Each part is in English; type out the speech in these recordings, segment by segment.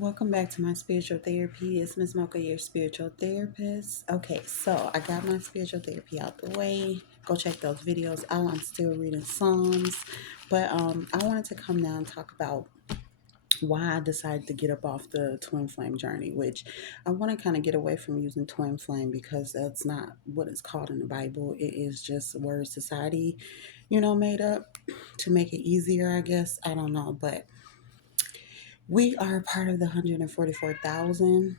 Welcome back to my spiritual therapy. It's Miss Mocha, your spiritual therapist. Okay, so I got my spiritual therapy out the way. Go check those videos out. I'm still reading Psalms, but I wanted to come down and talk about why I decided to get up off the twin flame journey, which I want to kind of get away from using twin flame because that's not what it's called in the Bible. It is just a word society, made up to make it easier, I guess. I don't know, but we are part of the 144,000,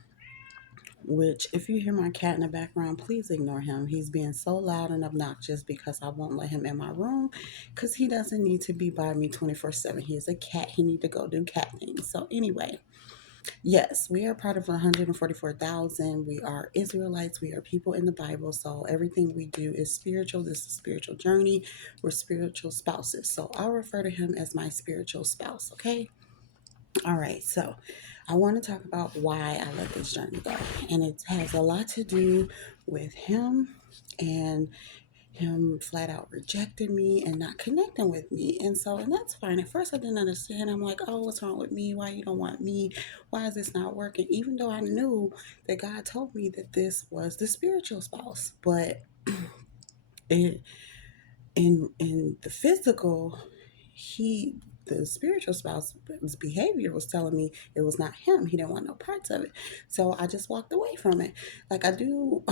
which, if you hear my cat in the background, please ignore him. He's being so loud and obnoxious because I won't let him in my room because he doesn't need to be by me 24/7. He is a cat. He need to go do cat things. So anyway, yes, we are part of 144,000. We are Israelites. We are people in the Bible. So everything we do is spiritual. This is a spiritual journey. We're spiritual spouses. So I'll refer to him as my spiritual spouse, okay? All right, so I want to talk about why I let this journey go. And it has a lot to do with him and him flat out rejecting me and not connecting with me. And that's fine. At first, I didn't understand. I'm like, oh, what's wrong with me? Why you don't want me? Why is this not working? Even though I knew that God told me that this was the spiritual spouse. But it, in the physical, he the spiritual spouse's behavior was telling me it was not him. He didn't want no parts of it. So I just walked away from it. Like I do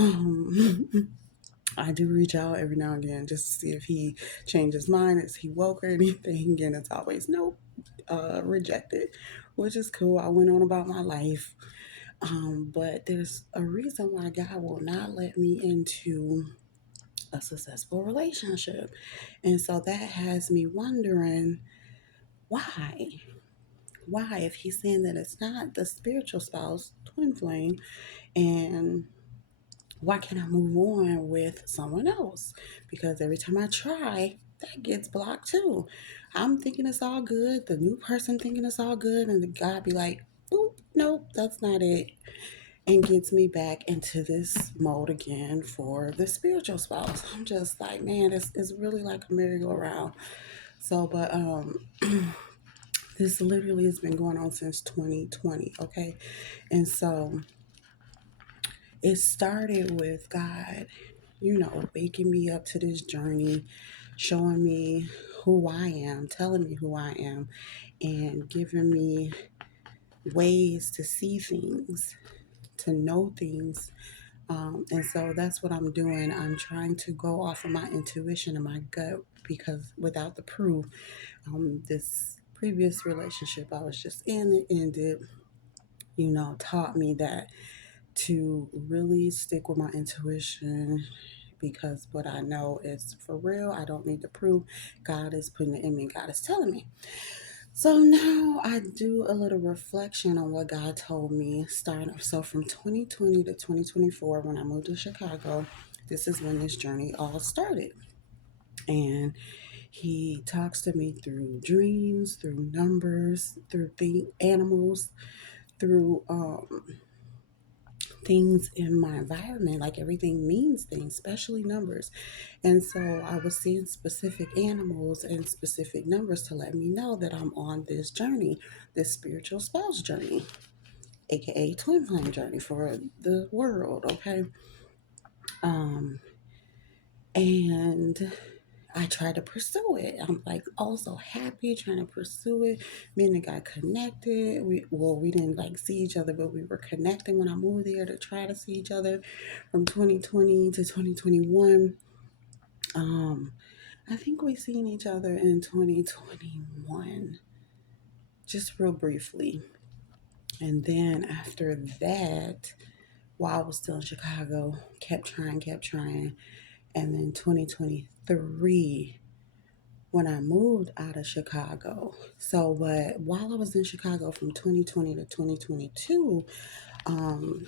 I do reach out every now and again just to see if he changed his mind, is he woke or anything, and it's always nope, rejected, which is cool. I went on about my life. But there's a reason why God will not let me into a successful relationship. And so that has me wondering why? Why, if he's saying that it's not the spiritual spouse, twin flame, and why can't I move on with someone else? Because every time I try, that gets blocked too. I'm thinking it's all good, the new person thinking it's all good, and the guy be like, oop, nope, that's not it. And gets me back into this mode again for the spiritual spouse. I'm just like, man, it's really like a merry-go-round. So, but this literally has been going on since 2020, okay? And so it started with God, waking me up to this journey, showing me who I am, telling me who I am, and giving me ways to see things, to know things. And so that's what I'm doing. I'm trying to go off of my intuition and my gut because without the proof, this previous relationship I was just in, it ended, taught me that to really stick with my intuition because what I know is for real. I don't need to prove. God is putting it in me. God is telling me. So now I do a little reflection on what God told me starting. So from 2020 to 2024, when I moved to Chicago, this is when this journey all started. And he talks to me through dreams, through numbers, through animals, through things in my environment. Like everything means things, especially numbers. And so I was seeing specific animals and specific numbers to let me know that I'm on this journey, this spiritual spouse journey, aka twin flame journey for the world. Okay. Um, and I tried to pursue it. I'm like also happy trying to pursue it. Me and the guy connected. We didn't like see each other, but we were connecting when I moved there to try to see each other from 2020 to 2021. Um, I think we seen each other in 2021, just real briefly. And then after that, while I was still in Chicago, kept trying. And then 2023, when I moved out of Chicago. So, but while I was in Chicago from 2020 to 2022, um,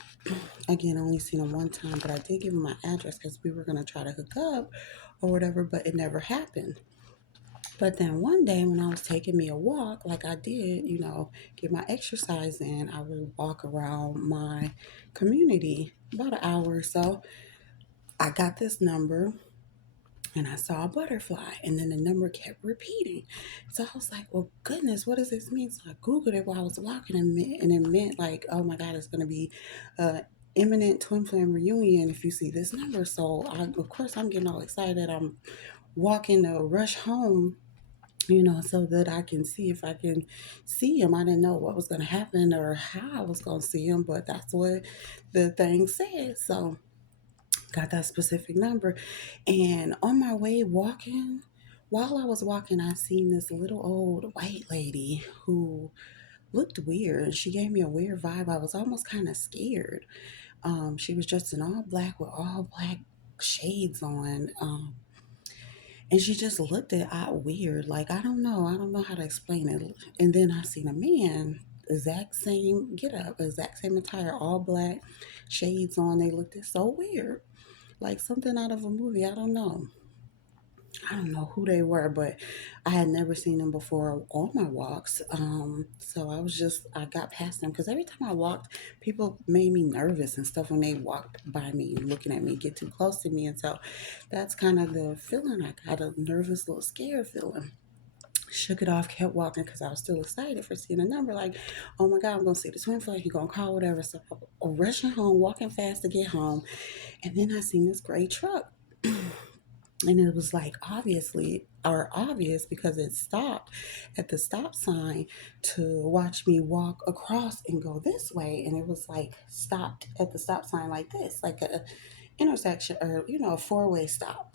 again, I only seen him one time, but I did give him my address because we were going to try to hook up or whatever, but it never happened. But then one day when I was taking me a walk, like I did, get my exercise in, I would walk around my community about an hour or so. I got this number and I saw a butterfly, and then the number kept repeating. So I was like, well, goodness, what does this mean? So I Googled it while I was walking, and it meant like, oh my God, it's going to be a imminent twin flame reunion if you see this number. So of course, I'm getting all excited. I'm walking to rush home, so that I can see if I can see him. I didn't know what was going to happen or how I was going to see him, but that's what the thing said. So got that specific number. And on my way walking, while I was walking, I seen this little old white lady who looked weird. She gave me a weird vibe. I was almost kind of scared. She was dressed in all black with all black shades on. And she just looked at weird. Like, I don't know. I don't know how to explain it. And then I seen a man, exact same get up, exact same attire, all black, shades on. They looked so weird. Like something out of a movie. I don't know. I don't know who they were, but I had never seen them before on my walks. So I got past them because every time I walked, people made me nervous and stuff when they walked by me, looking at me, get too close to me. And so that's kind of the feeling I got, a nervous, little scared feeling. Shook it off, kept walking because I was still excited for seeing a number. Like, oh my God, I'm going to see the twin flame. He's going to call, whatever. So I'm rushing home, walking fast to get home. And then I seen this gray truck. And it was like obvious because it stopped at the stop sign to watch me walk across and go this way. And it was like stopped at the stop sign like this, like a intersection or, a four-way stop.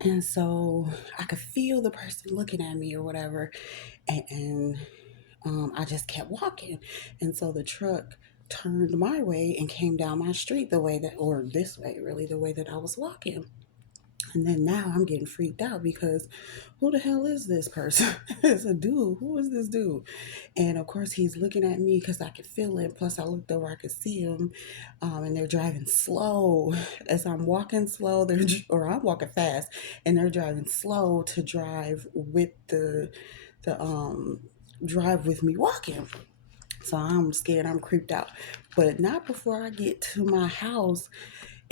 And so I could feel the person looking at me or whatever. And I just kept walking. And so the truck turned my way and came down my street the way that, or this way, really, the way that I was walking. And then now I'm getting freaked out because who the hell is this person? It's a dude. Who is this dude? And of course, he's looking at me because I could feel it. Plus, I looked over, I could see him. And they're driving slow. As I'm walking slow, or I'm walking fast, and they're driving slow to drive with the drive with me walking. So I'm scared, I'm creeped out. But not before I get to my house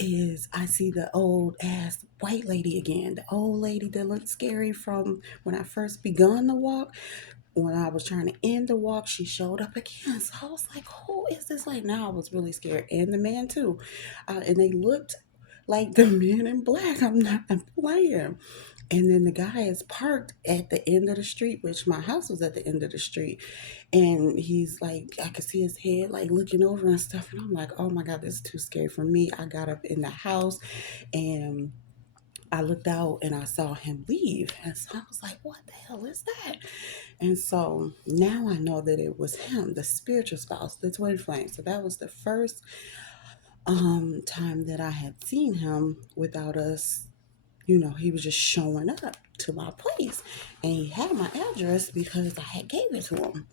is I see the old ass white lady again. The old lady that looked scary from when I first begun the walk. When I was trying to end the walk, she showed up again. So I was like, who is this? Like, now I was really scared. And the man too. And they looked like the men in black. I'm playing. And then the guy is parked at the end of the street, which my house was at the end of the street. And he's like, I could see his head like looking over and stuff. And I'm like, oh my God, this is too scary for me. I got up in the house and I looked out and I saw him leave. And so I was like, what the hell is that? And so now I know that it was him, the spiritual spouse, the twin flame. So that was the first time that I had seen him without us. He was just showing up to my place, and he had my address because I had gave it to him.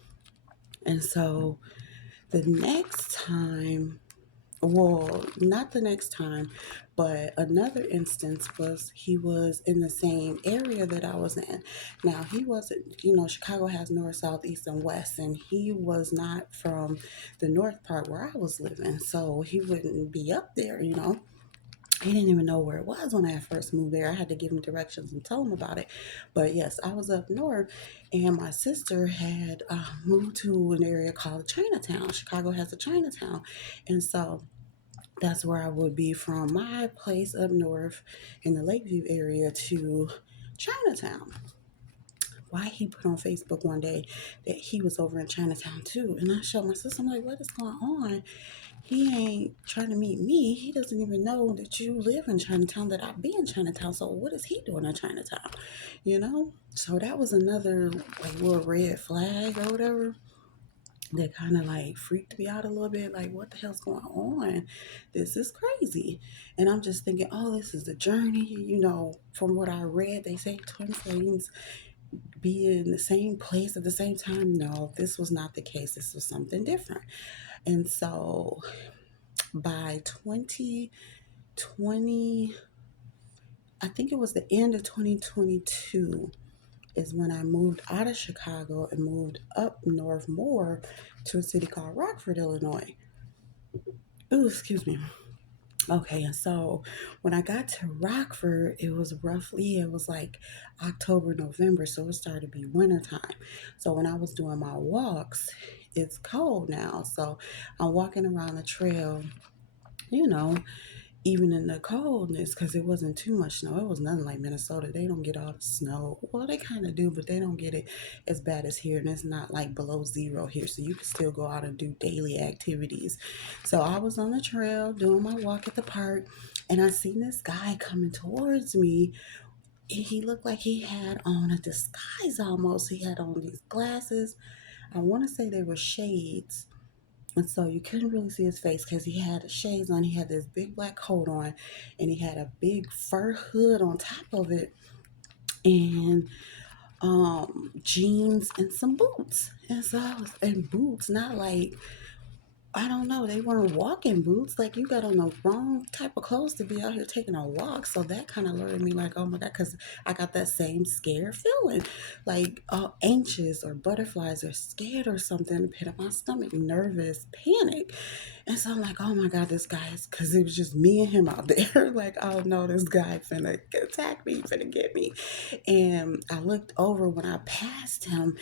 And so the next time, well, not the next time, but another instance was he was in the same area that I was in. Now, he wasn't, Chicago has north, south, east, and west, and he was not from the north part where I was living. So he wouldn't be up there. He didn't even know where it was when I first moved there. I had to give him directions and tell him about it. But yes, I was up north, and my sister had moved to an area called Chinatown. Chicago has a Chinatown. And so that's where I would be from my place up north in the Lakeview area to Chinatown. Why he put on Facebook one day that he was over in Chinatown too. And I showed my sister, I'm like, what is going on? He ain't trying to meet me. He doesn't even know that you live in Chinatown, that I be in Chinatown. So what is he doing in Chinatown? So that was another like little red flag or whatever that kind of like freaked me out a little bit. Like, what the hell's going on? This is crazy. And I'm just thinking, oh, this is a journey. From what I read, they say twin flames be in the same place at the same time. No, this was not the case. This was something different. And so by 2020, I think it was the end of 2022, is when I moved out of Chicago and moved up north more to a city called Rockford, Illinois. Ooh, excuse me. Okay, and so when I got to Rockford, it was like October, November, so it started to be wintertime. So when I was doing my walks, it's cold now. So I'm walking around the trail, you know, even in the coldness, because it wasn't too much snow. It was nothing like Minnesota. They don't get all the snow. Well, they kind of do, but they don't get it as bad as here. And it's not like below zero here. So you can still go out and do daily activities. So I was on the trail doing my walk at the park, and I seen this guy coming towards me. He looked like he had on a disguise almost. He had on these glasses. I want to say they were shades, and so you couldn't really see his face because he had shades on. He had this big black coat on, and he had a big fur hood on top of it, and jeans and some boots. And so I was in boots, not like, I don't know, they weren't walking boots. Like, you got on the wrong type of clothes to be out here taking a walk. So that kind of alerted me, like, oh my God, because I got that same scared feeling, like anxious or butterflies or scared or something, the pit of my stomach, nervous, panic. And so I'm like, oh my God, this guy is, because it was just me and him out there. Like, oh no, this guy finna attack me, finna get me. And I looked over when I passed him,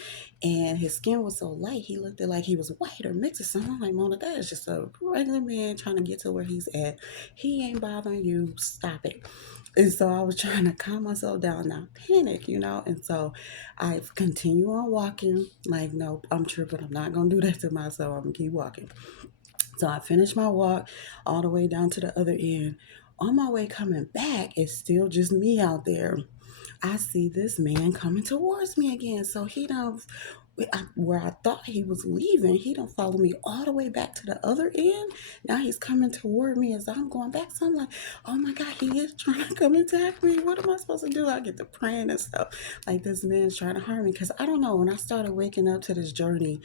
and his skin was so light, he looked like he was white or mixed or something. I'm like, Mona, that is just a regular man trying to get to where he's at. He ain't bothering you. Stop it. And so I was trying to calm myself down, not panic, And so I continue on walking, like, nope, I'm tripping. I'm not going to do that to myself. I'm going to keep walking. So I finished my walk all the way down to the other end. On my way coming back, it's still just me out there. I see this man coming towards me again. So he don't, where I thought he was leaving, he don't follow me all the way back to the other end. Now he's coming toward me as I'm going back. So I'm like, oh my God, he is trying to come attack me. What am I supposed to do? I get to praying and stuff. Like, this man's trying to harm me. Because I don't know, when I started waking up to this journey,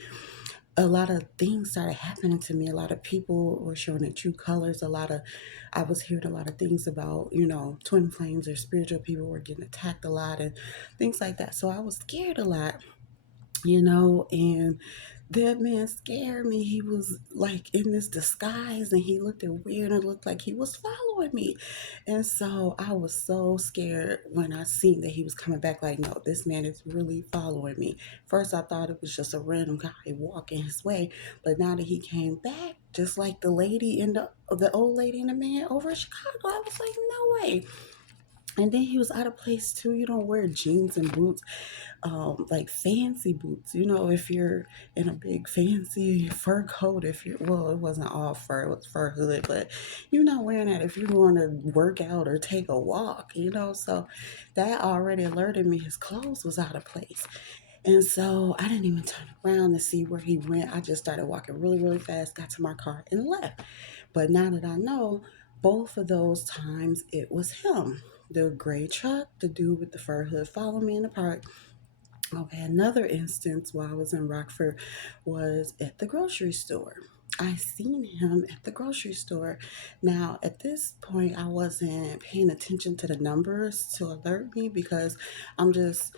a lot of things started happening to me. A lot of people were showing their true colors. I was hearing a lot of things about, twin flames or spiritual people were getting attacked a lot and things like that. So I was scared a lot, and that man scared me. He was like in this disguise, and he looked weird and looked like he was following me. And so I was so scared when I seen that he was coming back. Like, no, this man is really following me. First, I thought it was just a random guy walking his way, but now that he came back, just like the lady and the old lady and the man over in Chicago, I was like, no way. And then he was out of place too. You don't wear jeans and boots, like fancy boots. If you're in a big fancy fur coat, if you're, well, it wasn't all fur, it was fur hood, but you're not wearing that if you're going to work out or take a walk. So that already alerted me his clothes was out of place. And so I didn't even turn around to see where he went. I just started walking really, really fast, got to my car, and left. But now that I know, both of those times it was him. The gray truck, the dude with the fur hood, followed me in the park. Okay, another instance while I was in Rockford was at the grocery store. I seen him at the grocery store. Now, at this point, I wasn't paying attention to the numbers to alert me because I'm just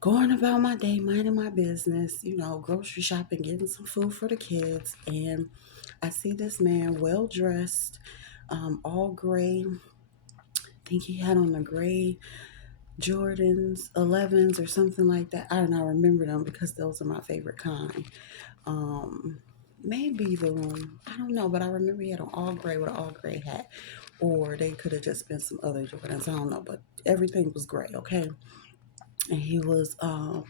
going about my day, minding my business, grocery shopping, getting some food for the kids. And I see this man well dressed, all gray. I think he had on the gray Jordans, 11s, or something like that. I don't know. I remember them because those are my favorite kind. Um, Maybe I don't know, but I remember he had an all gray with an all gray hat, or they could have just been some other Jordans. I don't know, but everything was gray, okay? And he was out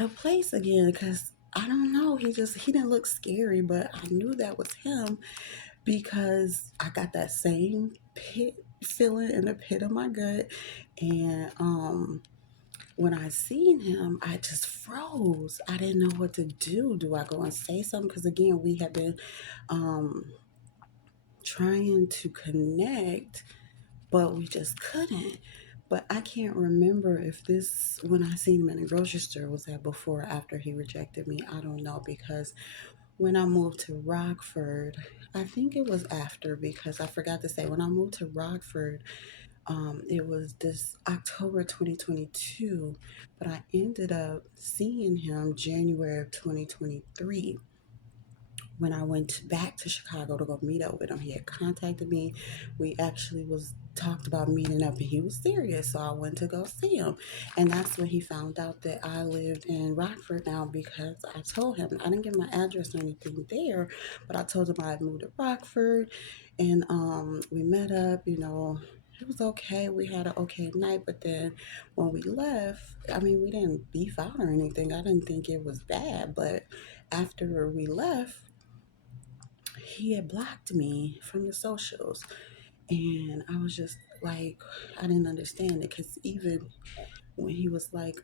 of place again because I don't know. He didn't look scary, but I knew that was him because I got that same pit feeling in the pit of my gut, and when I seen him, I just froze. I didn't know what to do. Do I go and say something? Because again, we have been um, trying to connect, but we just couldn't. But I can't remember if this, when I seen him in the grocery store, was that before or after he rejected me. I don't know because when I moved to Rockford, I think it was after because I forgot to say when I moved to Rockford, it was this October 2022, but I ended up seeing him January of 2023. when I went back to Chicago to go meet up with him, he had contacted me. We actually was talked about meeting up, and he was serious. So I went to go see him, and that's when he found out that I lived in Rockford now, because I told him I didn't give my address or anything there, but I told him I had moved to Rockford, and we met up. It was okay. We had an okay night, but then when we left, I mean, we didn't beef out or anything. I didn't think it was bad, but after we left, he had blocked me from the socials, and I was just like, I didn't understand it, because even when he was like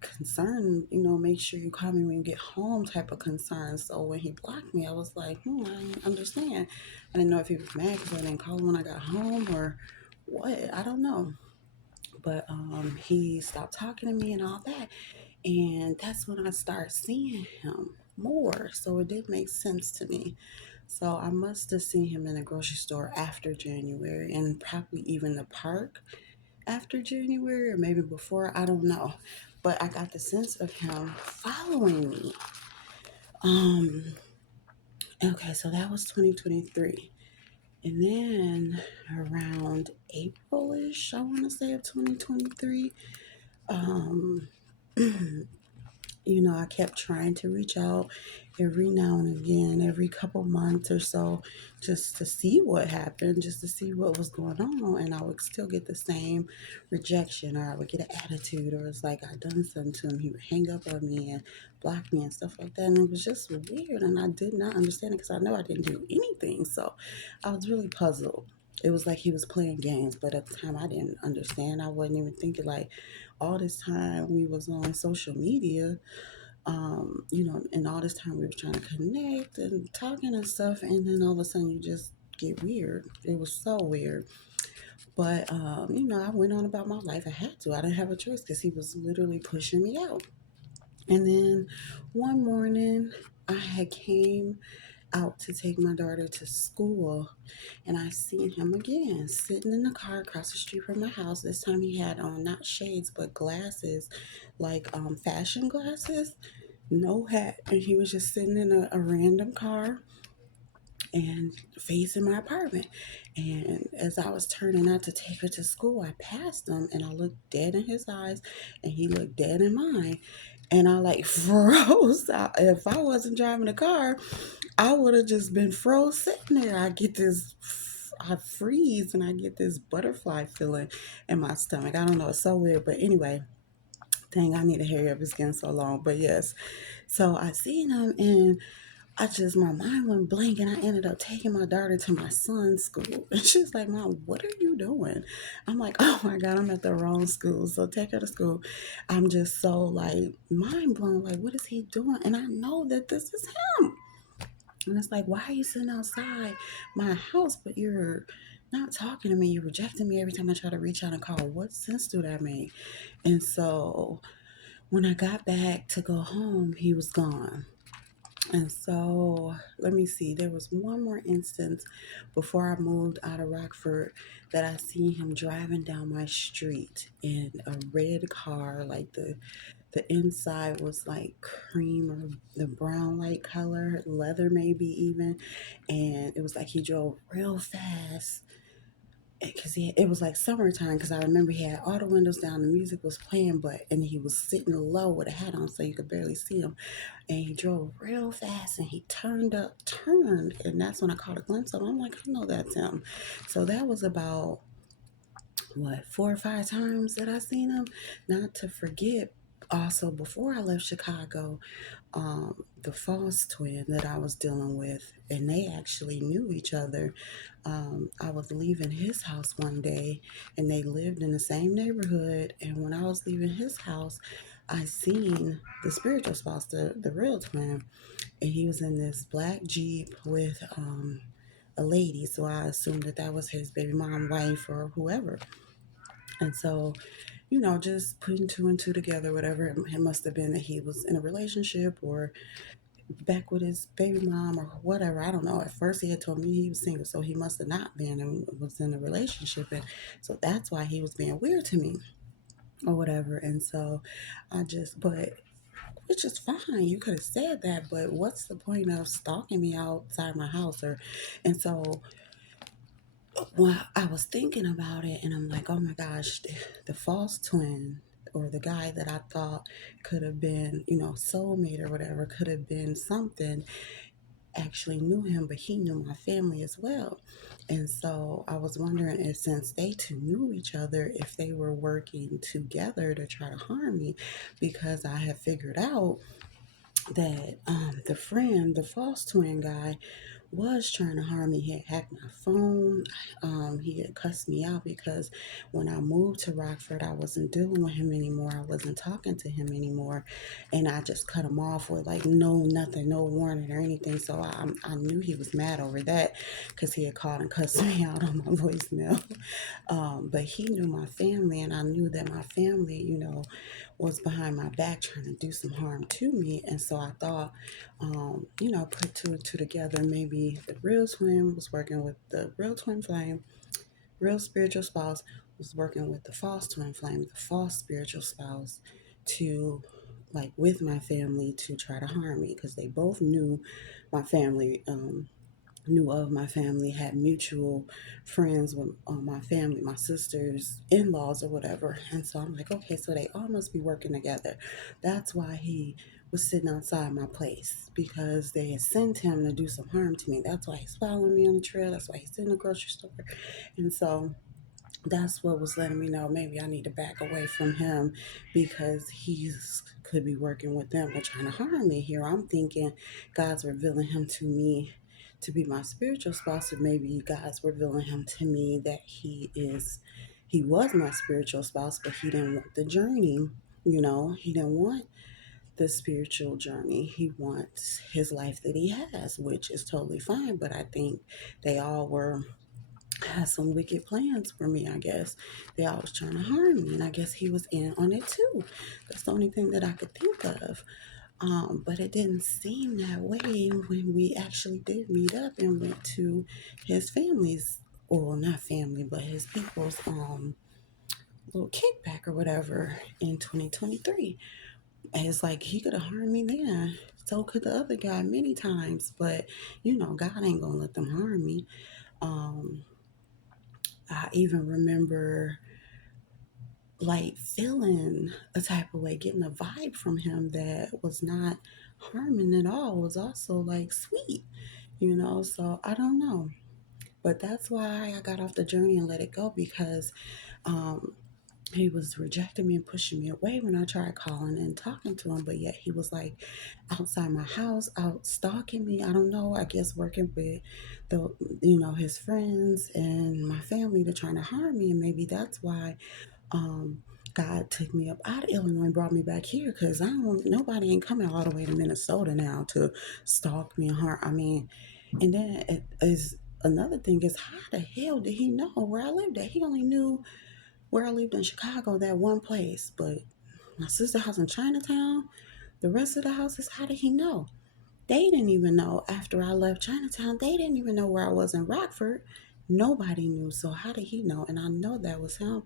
concerned, make sure you call me when you get home type of concern. So when he blocked me, I was like, I didn't understand. I didn't know if he was mad because I didn't call him when I got home, or what. I don't know. But he stopped talking to me and all that, and that's when I started seeing him more. So it did make sense to me. So I must have seen him in the grocery store after January, and probably even the park after January, or maybe before. I don't know. But I got the sense of him following me. Um, okay, so that was 2023. And then around April-ish, I want to say, of 2023, um, I kept trying to reach out every now and again, every couple months or so, just to see what happened, just to see what was going on. And I would still get the same rejection, or I would get an attitude, or it's like I done something to him. He would hang up on me and block me and stuff like that. And it was just weird. And I did not understand it, because I know I didn't do anything. So I was really puzzled. It was like he was playing games, but at the time I didn't understand. I wasn't even thinking, like, all this time we was on social media, and all this time we were trying to connect and talking and stuff, and then all of a sudden you just get weird. It was so weird. But I went on about my life. I had to. I didn't have a choice, because he was literally pushing me out. And then one morning, I had came out to take my daughter to school, and I seen him again sitting in the car across the street from my house. This time he had on not shades but glasses, like fashion glasses, no hat, and he was just sitting in a random car and facing my apartment. And as I was turning out to take her to school, I passed him, and I looked dead in his eyes, and he looked dead in mine. And I like froze. If I wasn't driving the car, I would have just been froze sitting there. I freeze, and I get this butterfly feeling in my stomach. I don't know. It's so weird. But anyway, dang, I need to hurry up. It's getting so long. But yes. So I seen him, and my mind went blank, and I ended up taking my daughter to my son's school. And she's like, Mom, what are you doing? I'm like, oh my God, I'm at the wrong school. So take her to school. I'm just so like mind blown. Like, what is he doing? And I know that this is him. And it's like, why are you sitting outside my house, but you're not talking to me? You're rejecting me every time I try to reach out and call. What sense do that make? And so when I got back to go home, he was gone. And so, let me see. There was one more instance before I moved out of Rockford that I seen him driving down my street in a red car. Like the inside was like cream or the brown light color, leather maybe even, and it was like he drove real fast. Because it was like summertime, because I remember he had all the windows down, the music was playing, and he was sitting low with a hat on so you could barely see him. And he drove real fast, and he turned, and that's when I caught a glimpse of him. I'm like, I know that's him. So that was about, what, 4 or 5 times that I seen him. Not to forget, also before I left Chicago, the false twin that I was dealing with, and they actually knew each other. I was leaving his house one day, and they lived in the same neighborhood. And when I was leaving his house, I seen the spiritual spouse, the real twin, and he was in this black Jeep with a lady. So I assumed that was his baby mom, wife, or whoever. And so, just putting two and two together, whatever, it must have been that he was in a relationship or back with his baby mom or whatever. I don't know. At first, he had told me he was single, so he must have not been and was in a relationship. And so that's why he was being weird to me or whatever. And so but which is fine. You could have said that, but what's the point of stalking me outside my house? Or, and so well, I was thinking about it, and I'm like, oh my gosh, the false twin, or the guy that I thought could have been, soulmate or whatever, could have been something, actually knew him, but he knew my family as well. And so I was wondering if, since they two knew each other, if they were working together to try to harm me, because I had figured out that the friend, the false twin guy, was trying to harm me. He had hacked my phone. He had cussed me out because when I moved to Rockford, I wasn't dealing with him anymore. I wasn't talking to him anymore. And I just cut him off with like nothing, no warning or anything. So I knew he was mad over that because he had called and cussed me out on my voicemail. But he knew my family, and I knew that my family, was behind my back trying to do some harm to me. And so I thought, put two and two together. Maybe the real twin was working with the real twin flame, real spiritual spouse was working with the false twin flame, the false spiritual spouse, to like with my family to try to harm me because they both knew my family. Knew of my family, had mutual friends with my family, my sister's in-laws or whatever. And so I'm like, okay, so they all must be working together. That's why he was sitting outside my place, because they had sent him to do some harm to me. That's why he's following me on the trail. That's why he's in the grocery store. And so that's what was letting me know maybe I need to back away from him, because he's could be working with them or trying to harm me. Here I'm thinking God's revealing him to me to be my spiritual spouse, or maybe God's revealing him to me that he was my spiritual spouse, but he didn't want the journey. He didn't want the spiritual journey. He wants his life that he has, which is totally fine. But I think they all were had some wicked plans for me, I guess. They always trying to harm me, and I guess he was in on it too. That's the only thing that I could think of. But it didn't seem that way when we actually did meet up and went to his family's, or not family, but his people's little kickback or whatever in 2023. And it's like he could have harmed me then. So could the other guy many times, but God ain't gonna let them harm me. Um, I even remember like feeling a type of way, getting a vibe from him that was not harming at all, was also like sweet, So I don't know. But that's why I got off the journey and let it go, because um, he was rejecting me and pushing me away when I tried calling and talking to him. But yet he was like outside my house, out stalking me. I don't know. I guess working with his friends and my family to trying to harm me. And maybe that's why um, God took me up out of Illinois and brought me back here, because I don't, nobody ain't coming all the way to Minnesota now to stalk me and harm. I mean, and then it is another thing is, how the hell did he know where I lived at? He only knew where I lived in Chicago, that one place, but my sister's house in Chinatown, the rest of the houses, how did he know? They didn't even know after I left Chinatown. They didn't even know where I was in Rockford. Nobody knew. So how did he know? And I know that was him.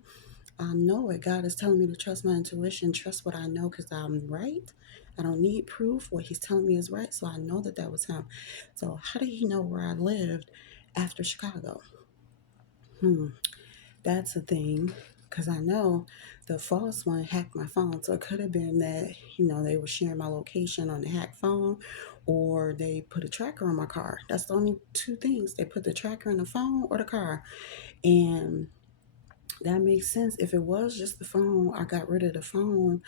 I know it. God is telling me to trust my intuition, trust what I know, because I'm right. I don't need proof. What he's telling me is right. So I know that that was him. So how did he know where I lived after Chicago? Hmm. That's a thing, because I know the false one hacked my phone. So it could have been that, they were sharing my location on the hacked phone, or they put a tracker on my car. That's the only two things. They put the tracker in the phone or the car. And that makes sense. If it was just the phone, I got rid of the phone.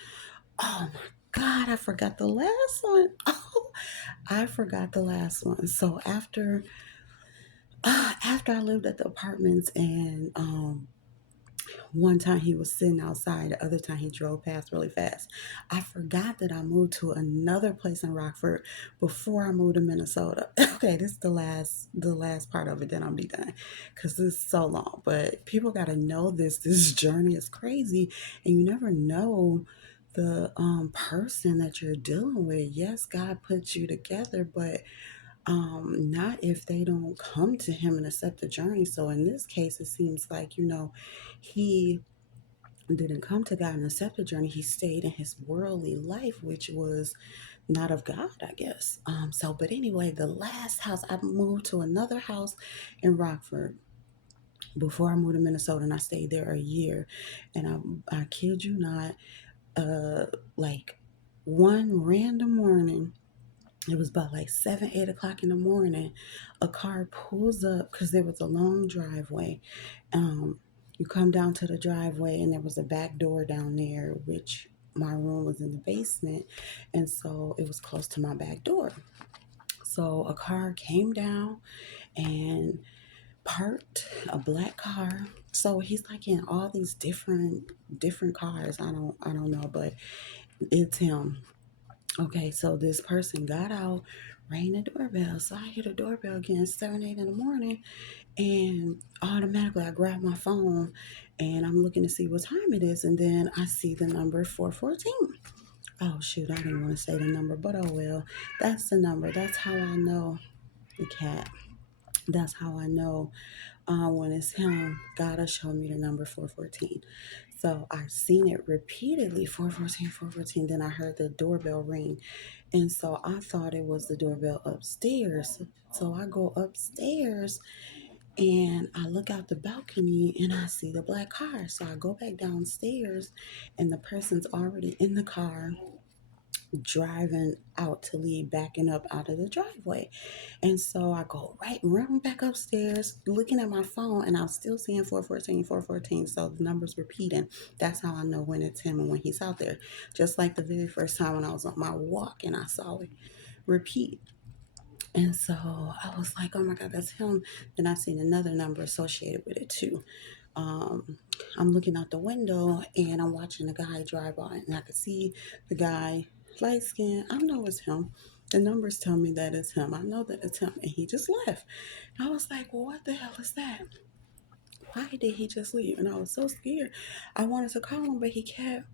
Oh my God, I forgot the last one. Oh, I forgot the last one. So after I lived at the apartments, and one time he was sitting outside, the other time he drove past really fast. I forgot that I moved to another place in Rockford before I moved to Minnesota. Okay, this is the last part of it, then I'll be done, because this is so long. But people gotta know this journey is crazy, and you never know the person that you're dealing with. Yes, God puts you together, but not if they don't come to him and accept the journey. So in this case, it seems like he didn't come to God and accept the journey. He stayed in his worldly life, which was not of God, I guess. But anyway, the last house, I moved to another house in Rockford before I moved to Minnesota, and I stayed there a year. And I kid you not, uh, like one random morning, it was about like 7, 8 o'clock in the morning. A car pulls up because there was a long driveway. Um, you come down to the driveway, and there was a back door down there, which my room was in the basement, and so it was close to my back door. So a car came down and parked, a black car. So he's like in all these different cars. I don't know, but it's him. Okay, so this person got out, rang the doorbell. So I hear the doorbell again, 7, 8 in the morning, and automatically I grab my phone and I'm looking to see what time it is. And then I see the number 414. Oh, shoot, I didn't want to say the number, but oh well. That's the number. That's how I know the cat. That's how I know when it's him. Gotta show me the number 414. So I've seen it repeatedly, 414, 414. Then I heard the doorbell ring. And so I thought it was the doorbell upstairs. So I go upstairs and I look out the balcony and I see the black car. So I go back downstairs and the person's already in the car driving out to leave, backing up out of the driveway. And so I go run back upstairs, looking at my phone, and I'm still seeing 414, 414. So the number's repeating. That's how I know when it's him and when he's out there. Just like the very first time when I was on my walk and I saw it repeat. And so I was like, oh my God, that's him. Then I seen another number associated with it too. Um, I'm looking out the window and I'm watching the guy drive by, and I could see the guy, light skin. I know it's him. The numbers tell me that it's him. I know that it's him. And he just left. I was like, well, what the hell is that? Why did he just leave? And I was so scared. I wanted to call him, but he kept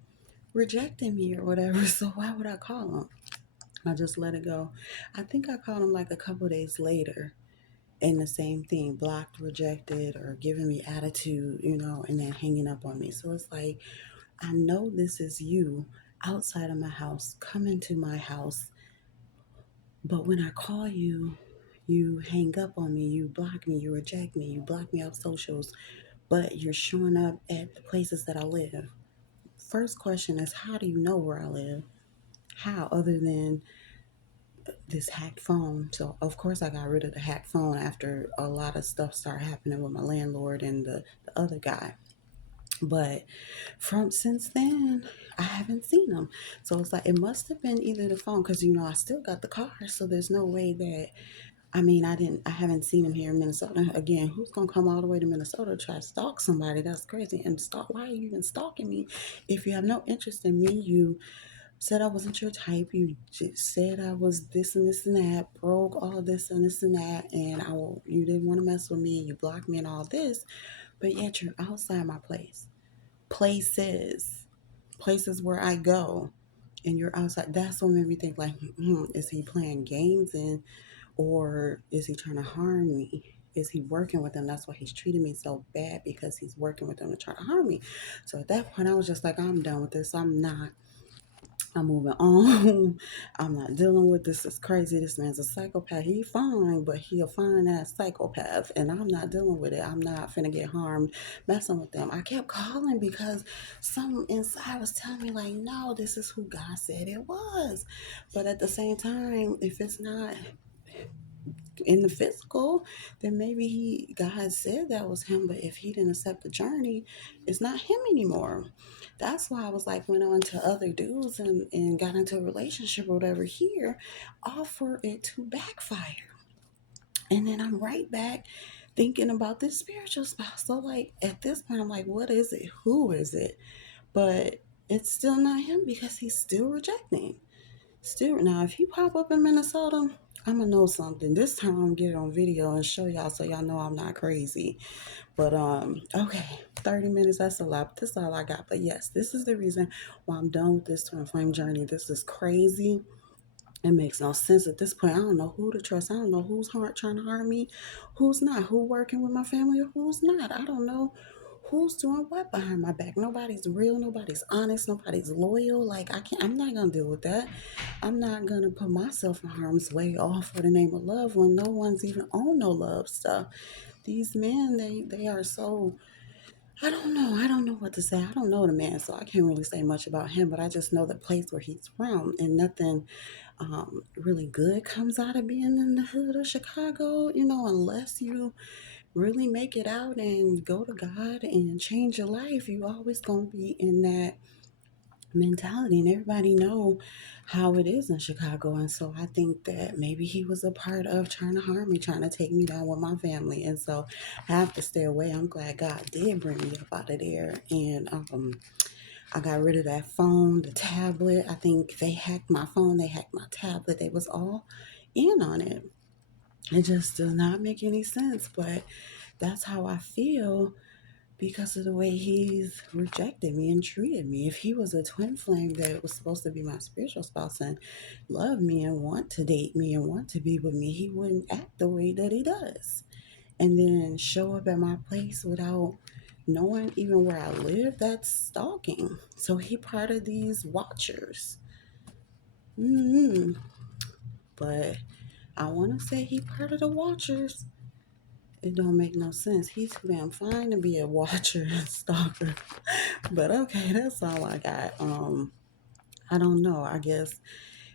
rejecting me or whatever. So why would I call him? I just let it go. I think I called him like a couple days later, and the same thing, blocked, rejected, or giving me attitude, and then hanging up on me. So it's like, I know this is you outside of my house, coming to my house, but when I call you, you hang up on me, you block me, you reject me, you block me off socials, but you're showing up at the places that I live. First question is, how do you know where I live? How, other than this hacked phone? So of course I got rid of the hacked phone after a lot of stuff started happening with my landlord and the other guy. But from since then, I haven't seen them. So it's like it must have been either the phone, because I still got the car. So there's no way that, I haven't seen him here in Minnesota. Again, who's gonna come all the way to Minnesota to try to stalk somebody? That's crazy. And stalk, why are you even stalking me if you have no interest in me? You said I wasn't your type. You just said I was this and this and that, broke all this and this and that, and you didn't want to mess with me. You blocked me and all this, but yet you're outside my places where I go, and you're outside. That's what made me think like, is he playing games, or is he trying to harm me? Is he working with them? That's why he's treating me so bad, because he's working with them to try to harm me. So at that point, I was just like, I'm done with this. I'm moving on. I'm not dealing with this. It's crazy. This man's a psychopath. He fine, but he a fine ass psychopath, and I'm not dealing with it. I'm not finna get harmed messing with them. I kept calling because something inside was telling me like, no, this is who God said it was. But at the same time, if it's not in the physical, then maybe God said that was him, but if he didn't accept the journey, it's not him anymore. That's why I was like, went on to other dudes and got into a relationship or whatever here, all for it to backfire. And then I'm right back thinking about this spiritual spouse. So like at this point, I'm like, what is it? Who is it? But it's still not him, because he's still rejecting. Still, now if he pop up in Minnesota, I'm gonna know something. This time I'm gonna get it on video and show y'all, so y'all know I'm not crazy. But okay, 30 minutes, that's a lot. But this is all I got. But yes, this is the reason why I'm done with this twin flame journey. This is crazy. It makes no sense at this point. I don't know who to trust. I don't know who's trying to harm me, who's not, who working with my family or who's not. I don't know who's doing what behind my back? Nobody's real, nobody's honest, nobody's loyal. Like I can't, I'm not gonna deal with that. I'm not gonna put myself in harm's way all for the name of love when no one's even on no love stuff. These men, they are so, I don't know. I don't know what to say. I don't know the man, so I can't really say much about him. But I just know the place where he's from, and nothing really good comes out of being in the hood of Chicago. You know, unless you really make it out and go to God and change your life, you always gonna be in that mentality, and everybody know how it is in Chicago. And so I think that maybe he was a part of trying to harm me, trying to take me down with my family. And so I have to stay away. I'm glad God did bring me up out of there. And I got rid of that phone, the tablet. I think they hacked my phone, they hacked my tablet. They was all in on it. It just does not make any sense, but that's how I feel because of the way he's rejected me and treated me. If he was a twin flame that was supposed to be my spiritual spouse and love me and want to date me and want to be with me, he wouldn't act the way that he does. And then show up at my place without knowing even where I live, that's stalking. So he part of these watchers. hmm But I want to say he part of the watchers. It don't make no sense. He's too damn fine to be a watcher and stalker. But okay, that's all I got. I don't know. I guess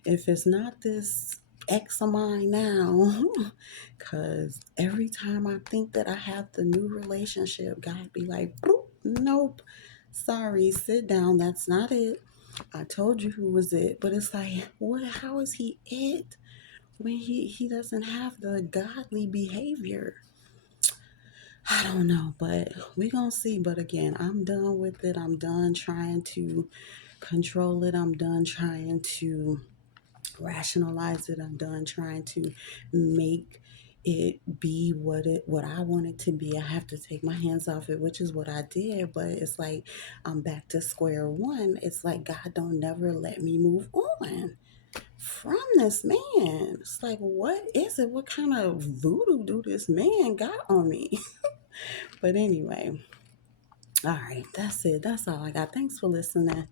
if it's not this ex of mine now, because every time I think that I have the new relationship, God be like, "Boop, nope, sorry, sit down. That's not it. I told you who was it." But it's like, what? How is he it when he doesn't have the godly behavior? I don't know, but we gonna see. But again, I'm done with it. I'm done trying to control it. I'm done trying to rationalize it. I'm done trying to make it be what I want it to be. I have to take my hands off it, which is what I did. But it's like I'm back to square one. It's like God don't never let me move on from this man. It's like, what is it? What kind of voodoo do this man got on me? But anyway, all right, that's it. That's all I got. Thanks for listening.